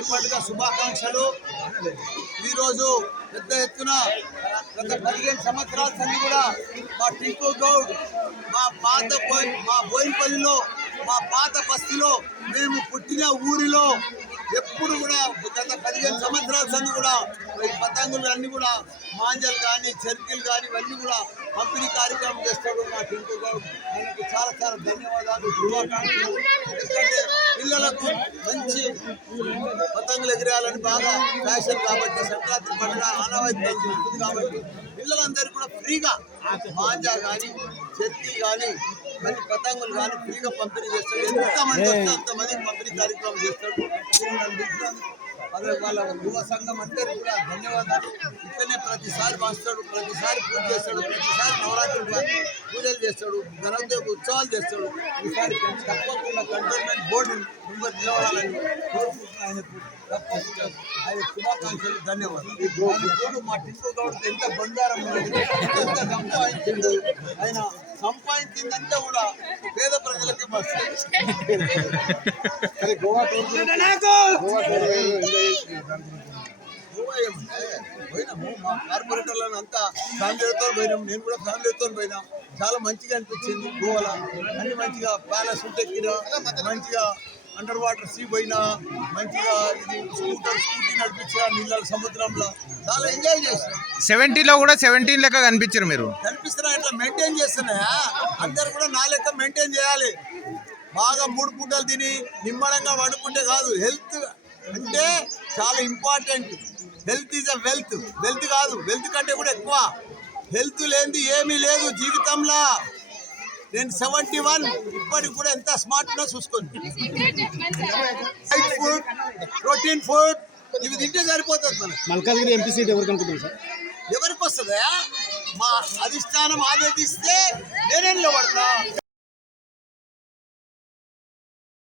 సంక్రాంతి పండుగ శుభాకాంక్షలు. ఈరోజు పెద్ద ఎత్తున గత 15 సంవత్సరాల సంది కూడా మా టింకు గౌడ్ మా బోయినపల్లిలో మా పాత బస్తీలో మేము పుట్టిన ఊరిలో ఎప్పుడు కూడా గత 15 సంవత్సరాల సంది కూడా ఈ పతంగులు అన్నీ కూడా మాంజలు కానీ చెరుకులు కానీ ఇవన్నీ కూడా పంపిణీ కార్యక్రమం చేస్తాడు మా టింకు గౌడ్. ఆయనకు చాలా చాలా ధన్యవాదాలు, శుభాకాంక్షలు. ఎందుకంటే పిల్లలకు మంచి పతంగులు ఎగిరేయాలని బాగా ఫ్యాషన్ కాబట్టి సంక్రాంతి పండుగ ఆనవాయితీ ఉంటుంది కాబట్టి పిల్లలందరూ కూడా ఫ్రీగా మాంజా కానీ చెర్కీలు కానీ మంచి పతంగులు కానీ ఫ్రీగా పంపిణీ చేస్తాడు. ఎంతమంది వస్తే అంతమందికి పంపిణీ కార్యక్రమం చేస్తాడు. అదే వాళ్ళ యువ సంఘం అందరికీ కూడా ధన్యవాదాలు. ఇక్కడనే ప్రతిసారి వస్తాడు, ప్రతిసారి పూజ చేస్తాడు, ప్రతిసారి నవరాత్రులు పూజలు చేస్తాడు, గణదేవ ఉత్సవాలు చేస్తాడు. ఈసారి తప్పకుండా కంటోన్మెంట్ బోర్డు మెంబర్ నిలబడాలని కోరుకుంటున్నాను. ఆయన శుభాకాంక్షలు, ధన్యవాదాలు. మా టింకు గౌడ్ ఎంత బంగారం ఉన్నది, ఎంత సంపాదించిండు. ఆయన సంపాదించిందంతా కూడా పేద ప్రజలకి పోయినాము. మా కార్పొరేటర్లను అంతా ఫ్యామిలీతో పోయినాము, నేను కూడా ఫ్యామిలీతో పోయినా. చాలా మంచిగా అనిపించింది. గోవాలో అన్ని మంచిగా ప్యాలెస్ ఎక్కినా, మంచిగా అండర్ వాటర్ సీ పోయినా, మంచిగా ఇది స్కూటీ నడిపించా నీళ్ళ సముద్రంలో చాలా ఎంజాయ్ చేస్తున్నా. 70లో కూడా 17 లెక్క కనిపించారు మీరు. కనిపిస్తున్నా, ఇట్లా మెయింటైన్ చేస్తున్నాయా అందరు కూడా నా లెక్క మెయింటైన్ చేయాలి. బాగా 3 పూటలు తిని నిమ్మడంగా వండుకుంటే కాదు. హెల్త్ అంటే చాలా important. Health is a wealth. Wealth కాదు, వెల్త్ కంటే కూడా ఎక్కువ. హెల్త్ లేనిది ఏమీ లేదు జీవితంలో. నేను 71, ఇప్పటికి కూడా ఎంత స్మార్ట్ ఉన్నా చూసుకోండి. ఫుడ్, ప్రోటీన్ ఫుడ్ ఇవి తింటే సరిపోతుంది. మనకు మల్కాజ్గిరి ఎంపీ సీట్ ఎవరికి అనుకుంటున్నాం సార్? ఎవరికి వస్తుందా? మా అధిష్టానం ఆదేశిస్తే నేనే నిలబడతా.